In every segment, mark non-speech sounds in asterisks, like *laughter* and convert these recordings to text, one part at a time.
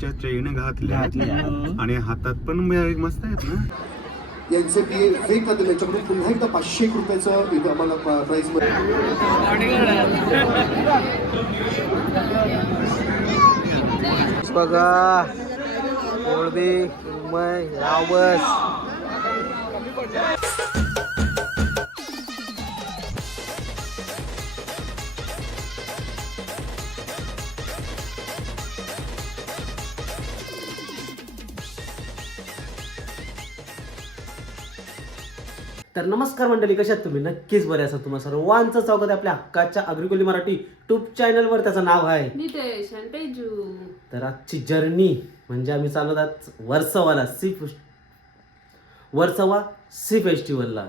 सोन्याच्या चेन घातल्या आणि हातात पण मस्त आहेत ना. यांचे पी फेक खाते त्यांच्याकडून पुन्हा एकदा पाचशे एक रुपयाचं इथं आम्हाला प्राईजमध्ये बघा कोळबे उमय रावस तर नमस्कार मंडळी कशात तुम्ही? नक्कीच बरे असाल. तुम्हाला सर्वांचं स्वागत आहे आपल्या हक्काच्या अग्रिकोली मराठी ट्यूब चॅनलवर त्याचं नाव आहे तर आजची जर्नी म्हणजे आम्ही चालत आहोत वर्सवाला सी वर्सवा सी फेस्टिवलला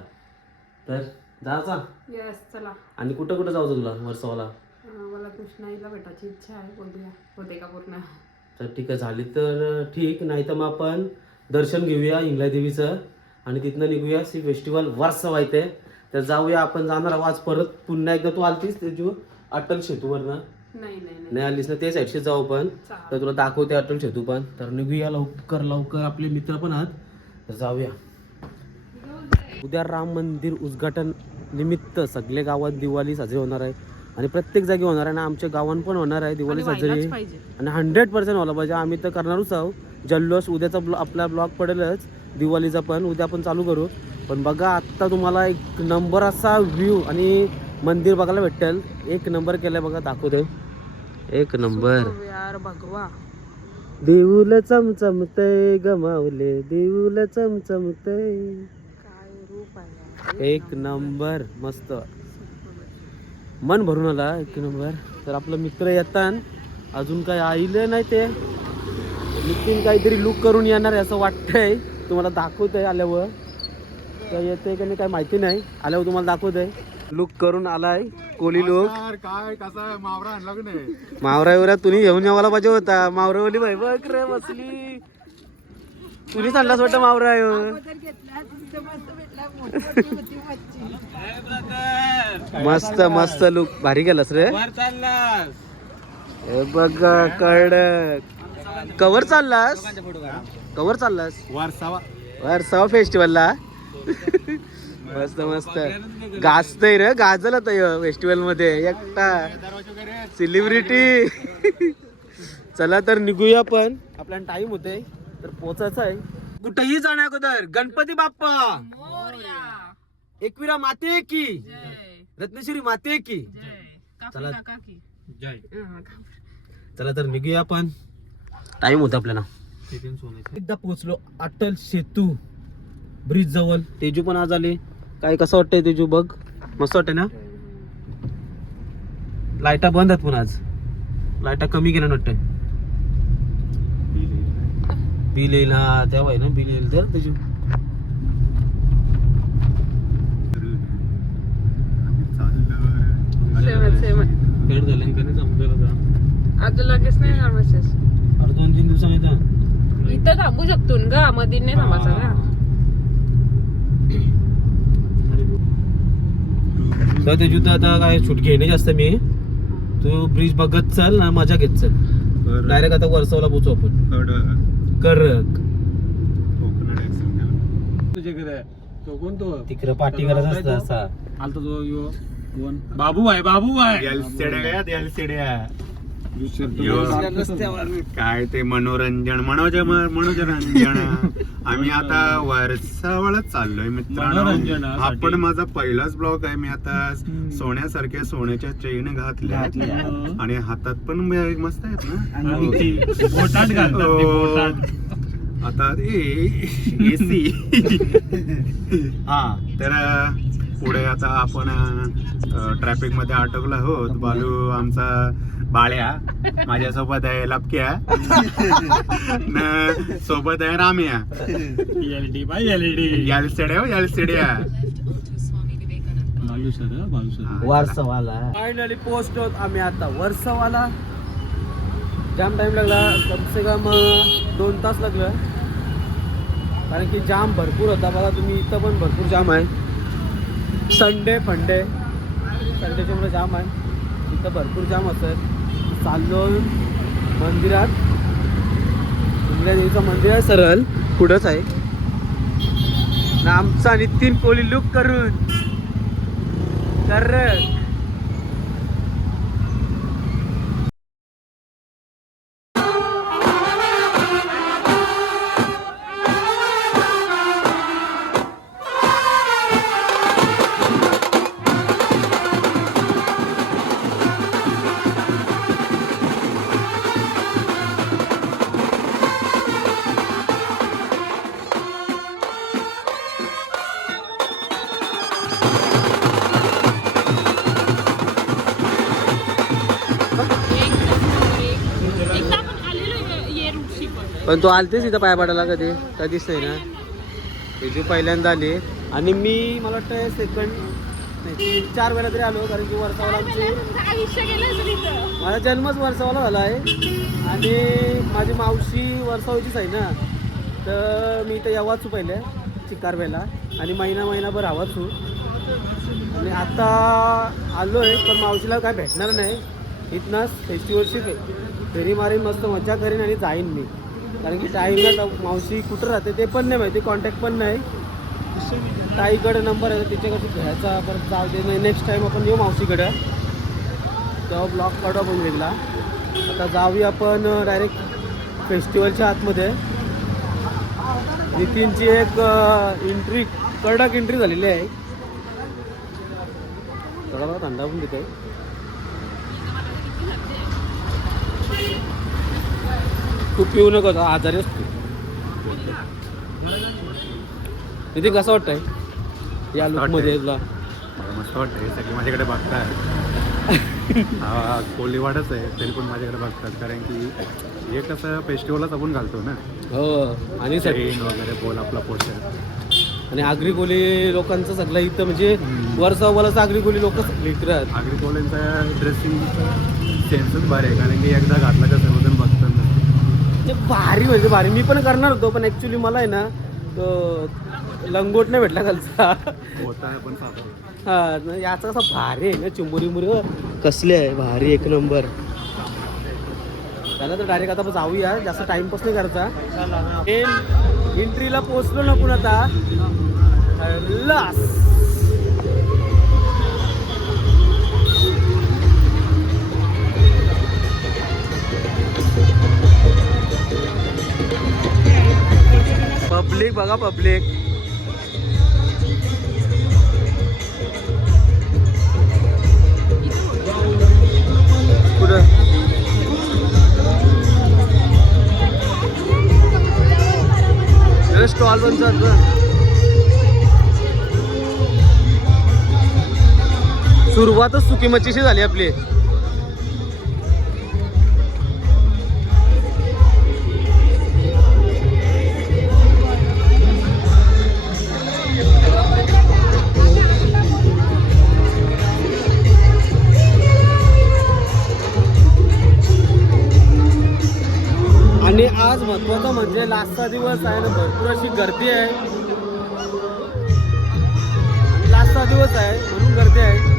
तर जायचा यस चला. आणि कुठं कुठं जायचं तुला वर्सवाला? मला कृष्णाईला भेटायची इच्छा आहे. बघूया होते का पूर्ण? तर ठीक आहे झाली तर ठीक. नाही तर मग आपण दर्शन घेऊया इंगला देवीचं आणि तिथनं निघूया सी फेस्टिवल वर्सवा इथे तर जाऊया आपण जाणार आहोत आज परत. पुन्हा एकदा तू आलतीस ते जो अटल सेतूवरनं. नाही नाही नाही. नाही आलीस ना ते साईडशी जाऊ पण. तर तुला दाखवते अटल सेतू पण. तर निघूया लवकर लवकर. आपले मित्र पण आहात. तर जाऊया. उद्या राम मंदिर उद्घाटन निमित्त सगळे गावात दिवाळी साजरी होणार आहे. आणि प्रत्येक जागी होणार आहे आणि आमच्या गावात पण होणार आहे दिवाळी साजरी. आणि हंड्रेड पर्सेंट व्हायला पाहिजे. आम्ही तर करणारच आहोत. जल्लोष उद्याचा ब्लॉ आपला ब्लॉग पडेलच. दिवाळीचा पण उद्या आपण चालू करू. पण बघा आत्ता तुम्हाला एक नंबर असा व्ह्यू आणि मंदिर बघायला भेटेल. एक नंबर केलाय बघा दाखवतो. एक नंबर यार भगवा. देऊल चमचमतय गमावले. देऊल चमचमतय एक नंबर मस्त. मन भरून आला एक नंबर तर आपलं मित्र येतात अजून काय आईलं नाही ते. नितीन काहीतरी लुक करून येणार आहे असं वाटतंय. तुम्हाला दाखवतंय आल्यावर. तर येते का नाही काय माहिती नाही. आल्यावर तुम्हाला दाखवतंय. लुक करून आलाय कोली लोक काय कसा मावरा आणला की नाही? मावरा एवढा तुम्ही घेऊन यावाला पाहिजे होता. मावरावली बाई बघ रे बसली. तुम्ही चाललास वाटतं मावरा. मस्त मस्त लुक भारी गेलास रे. हे बघ कडक कवर चाललास? कवर चाललास? वारसावा. वर्षाव फेस्टिवलला मस्त मस्त. गाजतय रे गाजल फेस्टिवलमध्ये एकटा. सेलिब्रिटी चला तर निघूया पण. आपल्याला टाइम होते तर पोचायचं आहे. कुठेही जाण्या अगोदर गणपती बाप्पा. एकविरा माते की? रत्नेश्वरी माते की? चला. काकी काका की? हा, का- चला तर निघूया आपण. टाइम होता आपल्याला. एकदा पोहोचलो अटल सेतू ब्रिज जवळ. तेजू पण आज आले. काय कसं वाटतंय तेजू? बघ. मस्त वाटतंय ना? लाईटा बंद आहेत पण आज. लाईटा कमी केल्या वाटतंय. बिल येईल. हा तेव्हा आहे ना बिल येईल तर तेजू? झालं आज लगेच नाही येणार मेसेज अरे दोन तीन दिवसांनी. इथं थांबू शकतो ग? मध्ये नाही थांबायचं का तर तर आता काय शूट घेणे जास्त मी. तू ब्रिज बघत चल ना मजा घेत चल. डायरेक्ट आता वर्सवला पोचू आपण. करक तुझ्याकडे तो कोण तो? तिकडे पाठी करायचा असतं असा. आलता जो यो कोण? बाबू आहे बाबू आहे एलसीड्या काय एलसीड्या रस्त्यावर काय ते मनोरंजन मनोज मनोरंजन आम्ही आता वर्षावळच चाललोय मित्रांनो. मनोरंजनासाठी. हा पण माझा पहिलाच ब्लॉग आहे मी आता सोन्यासारख्या सोन्याच्या चेन घातल्या आणि हातात पण मस्त आहेत ना. हो. बोटात आता एसी हा. तर पुढे आता आपण ट्रॅफिकमध्ये अटकलो आहोत. बालू आमचा बाळ्या माझ्यासोबत आहे लपक्या. न सोबत आहे राम्या. एलईडी बाय एलईडी यालसेड्या यालसेड्या बालू सर बालू सर. वर्सवाला फायनली पोस्ट होत आम्ही आता. वर्सवाला जाम टाइम लागला. कम से कम दोन तास लागलं. कारण की जाम भरपूर होता. बघा तुम्ही इथं पण भरपूर जाम आहे. संडे फंडे संडेच्या मुळे जाम आहे. इथं भरपूर जाम असेल. चाललो मंदिरात. अंबिका देवीचं मंदिर आहे सरळ पुढंच आहे. आमचा नितीन कोहली लुक करून. कर पण तू आलतेस इथं पाया पडायला कधी? कधीच नाही ना. जे पहिल्यांदा आले. आणि मी मला वाटतं सेकंड चार वेळा तरी आलो कारण की वर्षावाला आमची माझा जन्मच वर्षावाला झाला आहे. आणि माझी मावशी वर्षावचीच आहे ना. तर मी इथं यावाचू पहिले चिकारवेला आणि महिना महिनाभर हवाचू आणि आता आलो आहे पण मावशीला काय भेटणार नाही. इथनंच फेस्टिवलची फे फेरी मारीन मस्त मजा करीन आणि जाईन मी. कारण की ताईला मावशी कुठं राहते ते पण नाही माहिती कॉन्टॅक्ट पण नाही. ताईकडे नंबर आहे तिच्याकडे घ्यायचा परत जाऊ दे. नाही नेक्स्ट टाईम आपण येऊ मावशीकडे. तेव्हा ब्लॉक काढू आपण वेगळा आता जाऊया आपण डायरेक्ट फेस्टिवलच्या आतमध्ये. नितीनची एक एंट्री कडक एंट्री झालेली आहे. थोडा थंडा पण तिथे. खूप पिऊ नको आजारी असतो. नितीन कसं वाटतंय? या लुकमध्ये तुला मस्त वाटतं सगळे माझ्याकडे बघताय *laughs* हा कोलीवाडच आहे तरी पण माझ्याकडे बघतात. कारण की हे कसं फेस्टिवलच आपण घालतो ना. हो आणि सगळी ट्रेन वगैरे बोल आपला पोस्टर आणि आगरी कोली लोकांचं सगळं इथं म्हणजे वर्षावालाच आगरी कोली लोक लिटरात आगरी कोल्यांचा ड्रेसिंग सेन्सच भारी आहे. कारण की एकदा घातला का सर्वजण बघतात ना ते भारी म्हणजे भारी. मी पण करणार होतो पण ॲक्च्युली मला आहे ना तो लंगोट नाही भेटला खालचा हा याचा कसा भारी आहे ना चिंबुरी मुरी. कसले आहे भारी एक नंबर. त्याला तर डायरेक्ट आता जाऊया जास्त टाइमपास नाही करायचा. एंट्रीला पोचलो ना पण आता. पब्लिक बघा पब्लिक. कुठं स्टॉल बन चालतं सुरुवातच सुकी मच्छीशी झाली आपली. आज महत्वाचं म्हणजे लास्टचा दिवस आहे ना भरपूर अशी गर्दी आहे. लास्टचा दिवस आहे म्हणून गर्दी आहे.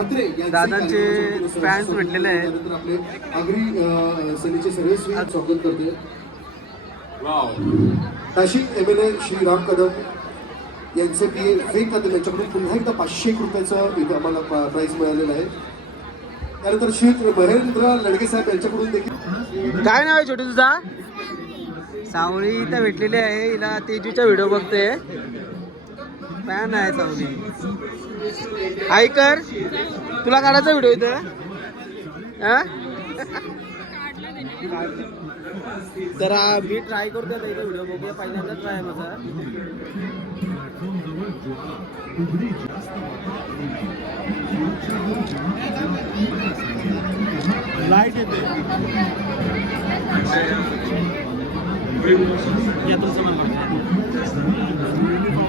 यांचे दादांचे स्वागत भेटलेले आहेत. आपले आगरी सेनेचे सर्वस्वी स्वागत करते. Nashik M L A Shri Ram Kadam यांचे पी ए वे कदम यांच्याकडून पुन्हा एकदा पाचशे एक रुपयाचं इथं आम्हाला प्राईज मिळालेलं आहे. त्यानंतर श्री महेंद्र लडगे साहेब यांच्याकडून देखील काय नाव आहे छोटी तुझा? सावळी इथं भेटलेली आहे. हिला तेजूचा व्हिडिओ बघते फॅन आहे सावली ऐकर तुला काढायचा व्हिडिओ इथं? हा? तर मी ट्राय करतोय आता इथं व्हिडिओ बघूया. पहिल्यांदा ट्राय आहे माझा. लाइट येते. या तुमचा नंबर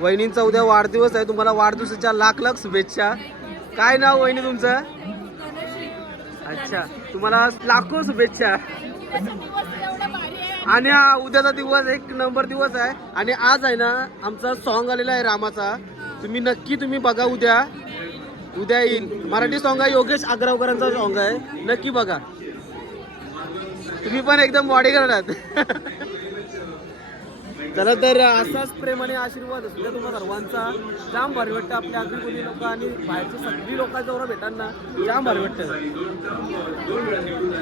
वहिनींचा उद्या वाढदिवस आहे. तुम्हाला वाढदिवसाच्या लाख लाख शुभेच्छा. काय नाव वहिनी तुमचं? अच्छा. तुम्हाला लाखो शुभेच्छा. आणि हा उद्याचा दिवस एक नंबर दिवस आहे. आणि आज आहे ना आमचा सॉन्ग आलेला आहे रामाचा. तुम्ही नक्की तुम्ही बघा उद्या. उद्या येईल. मराठी सॉन्ग आहे योगेश आग्रावकरांचा सॉन्ग आहे. नक्की बघा. तुम्ही पण एकदम बॉडीगार्ड आहात *laughs* चला तर असाच प्रेम आणि आशीर्वाद असू द्या तुम्हाला सर्वांचा. जाम भारी वाटतं आपल्या अगदी कोणी लोक आणि बाहेरची सगळी लोकांच्या भेटांना जाम भारी वाटतं.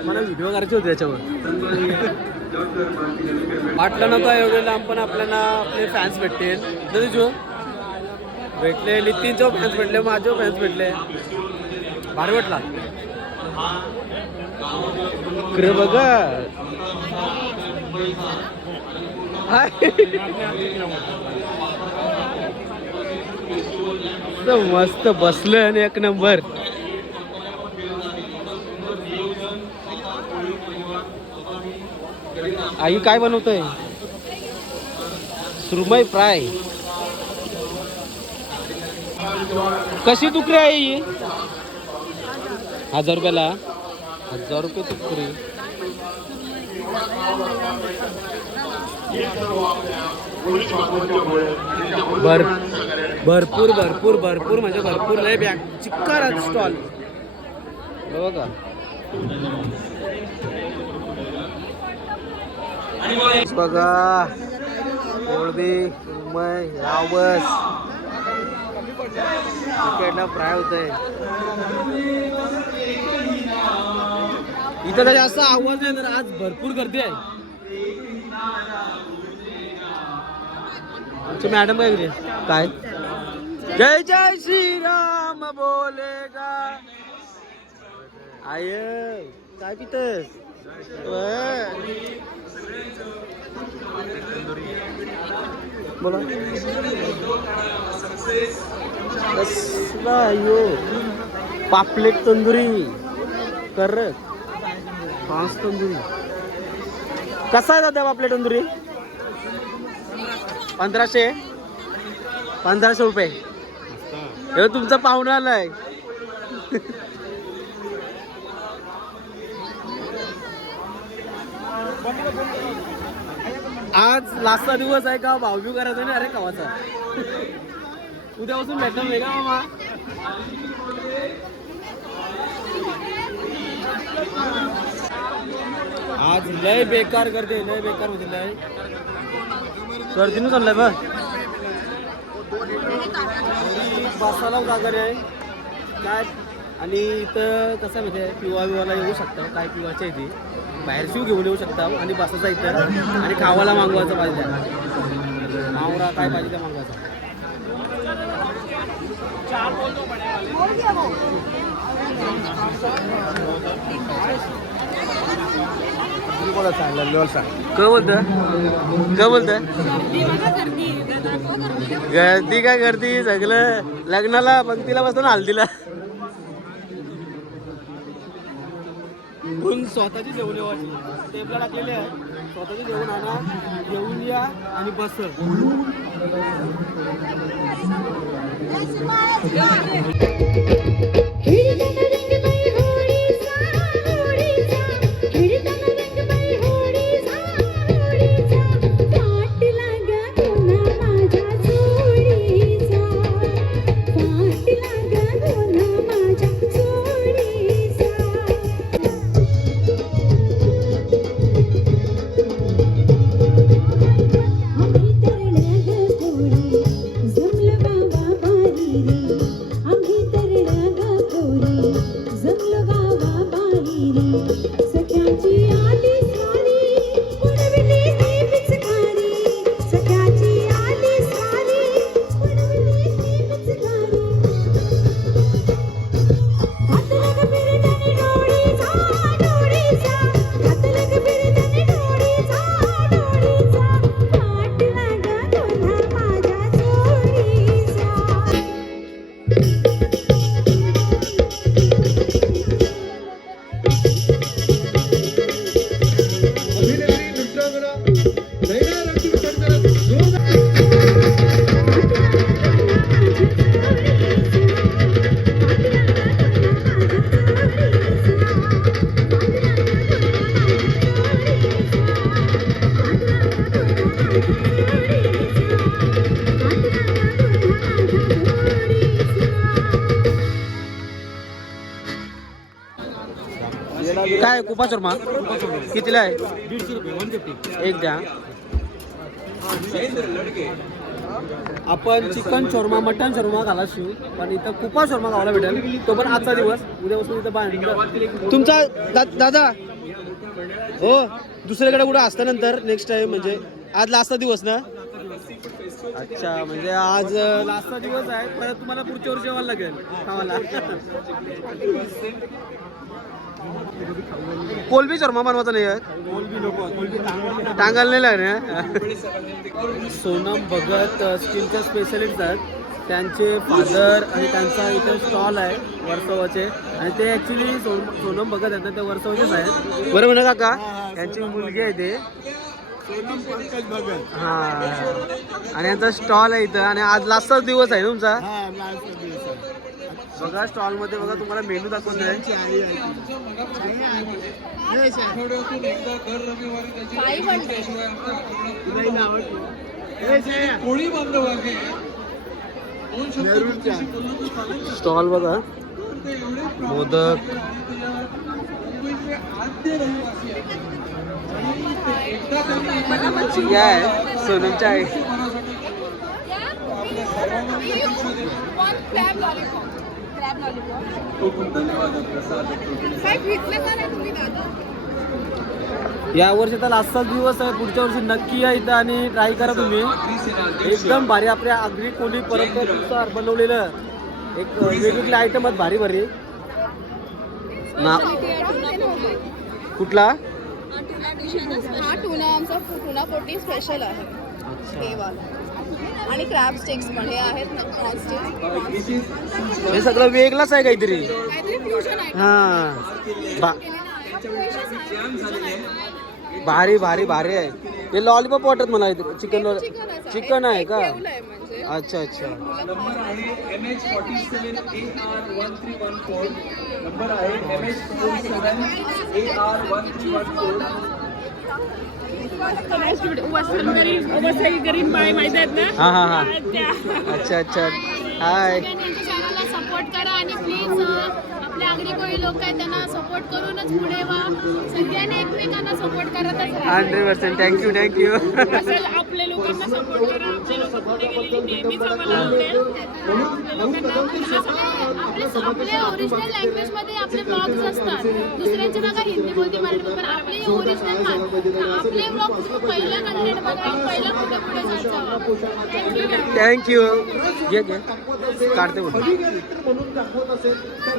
मला व्हिडिओ करायचे होते त्याच्यावर *laughs* वाटलं नव्हतं एवढे लांब पण आपल्याला आपले फॅन्स भेटतील. ना जो भेटले नितीनचे फॅन्स भेटले माझे फॅन्स भेटले. भारी वाटला. इकडे बघा. हाय. मस्त बसलं आणि एक नंबर. आई काय बनवतोय? सुरमई फ्राय. कशी तुकरी आहे ही? हजार रुपयाला? हजार रुपये तुकरी भर भरपूर भरपूर भरपूर म्हणजे भरपूर लय बॅग चिक्कार स्टॉल बघा. बघा. कोळबी मुंबई रावस इकडनं फ्राय होत आहे इथं जास्त आवाज तर आज भरपूर गर्दी आहे. मॅडम काय काय? जय जय श्रीराम बोलेगा. आय काय पितस? बोला. कसला यो? पापलेट तंदुरी. कर पाच तंदुरी. कसा आहे दादा पापलेट तंदुरी? पंधराशे? पंधराशे रुपये. हे तुमचा पाहुणा आलाय. आज लास्टचा दिवस आहे का? भाऊबी करायचा नाही अरे कवाचा. उद्यापासून भेटणार नाही का मामा? आज लय बेकार करते लय बेकार होते लय. गर्दीनं चाललंय बसायला जागा आहे काय आणि इथं कसं माहिती आहे पिवा बिवाला येऊ शकता काय पिवाच्या इथे बाहेर शिव घेऊन येऊ शकता आणि बसायचा इथं. आणि खावाला मागवायचं पाहिजे मावरा काय पाहिजे त्या मागवायचा. काय बोलत काय बोलत गर्दी काय गर्दी? सगळं लग्नाला पंक्तीला बसतो ना हल्दीला पण स्वतःची जेवण टेबला टाकलेले आहे स्वतःचे जेवण आणा. घेऊन या आणि बस काय कुपा चोरमा कितीला आहे? दीडशे रुपये वन फिफ्टी एक द्या. आपण चिकन शोरमा मटन शोरमा घाला शिव पण इथं कुपा शोरमा खायला भेटेल. तो पण आजचा दिवस. उद्यापासून इथं बाहेर तुमचा दा, दादा? हो दुसरीकडे कुठं असतं नंतर नेक्स्ट टाइम म्हणजे. आज लास्टचा दिवस ना? अच्छा म्हणजे आज लास्टचा दिवस आहे. परत तुम्हाला पुढच्या वर्षी यावं लागेल खावाला कोलबी शर्मा बनवायचा नाही आहे? टांगाल नाही सोनम भगत स्किनच्या स्पेशलिस्ट आहेत. त्यांचे फादर आणि त्यांचा इथे स्टॉल आहे वर्सोवाचे. आणि ते ॲक्च्युली सोनम भगत आहेत ना ते वर्सोवाचेच आहेत. बरोबर ना काका त्यांची मुलगी आहे ते. हा. आणि यांचा स्टॉल आहे इथं. आणि आज लास्टचाच दिवस आहे तुमचा? बघा स्टॉलमध्ये बघा तुम्हाला मेनू दाखवत आहे स्टॉल बघा. मोदक. चिया आहे सोनमच्या आहे या वर्षी तर लास्टचा दिवस आहे पुढच्या वर्षी नक्की या इथं आणि ट्राय करा तुम्ही. एकदम भारी आपल्या आगरी कोणी परंपरेनुसार बनवलेलं एक वेगवेगळे आयटम आहेत भारी भारी. ना कुठला? हा टुना आमचा टुना पोटी स्पेशल आहे. वाला आणि क्रॅब स्टिक्स पण हे आहेत ना क्रॅब स्टिक्स हे सगळं वेगळंच आहे काहीतरी. काहीतरी फ्युजन आहे. हा. बा भारी भारी भारी. आहे. हे लॉलीपॉप वाटत मला इथे चिकन चिकन आहे. का? म्हणजे. अच्छा अच्छा. नंबर आहे हा हा हा. अच्छा अच्छा. हाय यांच्या चॅनलला सपोर्ट करा आणि प्लीज आगरी कोळी लोक आहेत त्यांना सपोर्ट करूनच पुढे व्हा. सगळ्यांनी एकमेकांना सपोर्ट करतच राहा हंड्रेड पर्सेंट थँक्यू थँक्यू आपल्या लोकांना सपोर्ट करा. आपले लोक पुढे गेलेली नेहमीच आम्हाला आवडेल. आपल्या लोकांना आपले आपले आपले ओरिजिनल लँग्वेजमध्ये आपले ब्लॉग्स असतात. दुसऱ्यांचे बघा हिंदी बोलते मराठी पण आपले ओरिजिनल आपले ब्लॉग पहिला कंटेंट बघा पहिला पुढे पुढे जायचं. थँक्यू थँक्यू घे घे. काढते म्हणून दाखवत असेल तर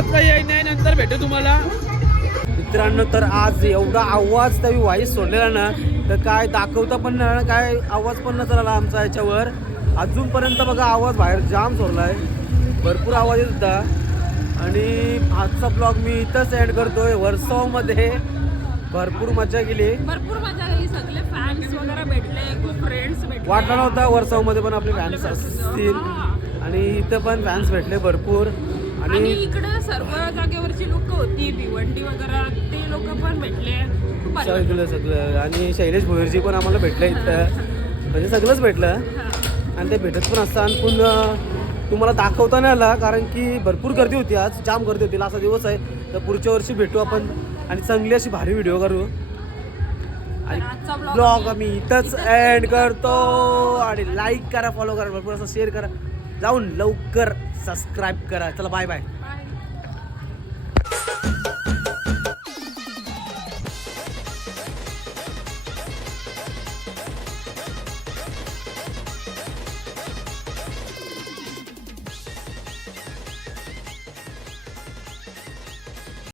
आवाज काही नाही नंतर भेटू तुम्हाला. मित्रांनो तर आज एवढा आवाज त्या व्हॉइस सोडलेला ना तर काय दाखवता पण नाही काय आवाज पण नसेल आला आमचा याच्यावर. अजूनपर्यंत बघा आवाज बाहेर जाम सोडलाय. भरपूर आवाज येत होता. आणि आजचा ब्लॉग मी इथंच एंड करतोय वर्सोमध्ये भरपूर मजा केली. भरपूर मजा आली सगळे फॅन्स वगैरे भेटले खूप फ्रेंड्स भेटले. वाटलं नव्हतं वर्सोमध्ये पण आपले फॅन्स असतील. आणि इथं पण फॅन्स भेटले भरपूर. आणि इकडे सर्व जागेवरची लोक होती भिवंडी वगैरे ते लोक पण भेटले. खूप भारी वाटलं. सगळं सगळं. आणि शैलेश भोईरजी पण आम्हाला भेटलं इथं. म्हणजे सगळंच भेटलं. आणि ते भेटत पण असतात. आणि पुन्हा तुम्हाला दाखवता नाही आला कारण की भरपूर गर्दी होती आज. जाम गर्दी होती. असा दिवस आहे. तर पुढच्या वर्षी भेटू आपण. आणि चांगली अशी भारी व्हिडिओ करू. आणि आजचा vlog ब्लॉग आम्ही इथंच एंड करतो. आणि लाईक करा फॉलो करा. भरपूर असं शेअर करा. जाऊन लवकर. सबस्क्राईब करा. चला बाय बाय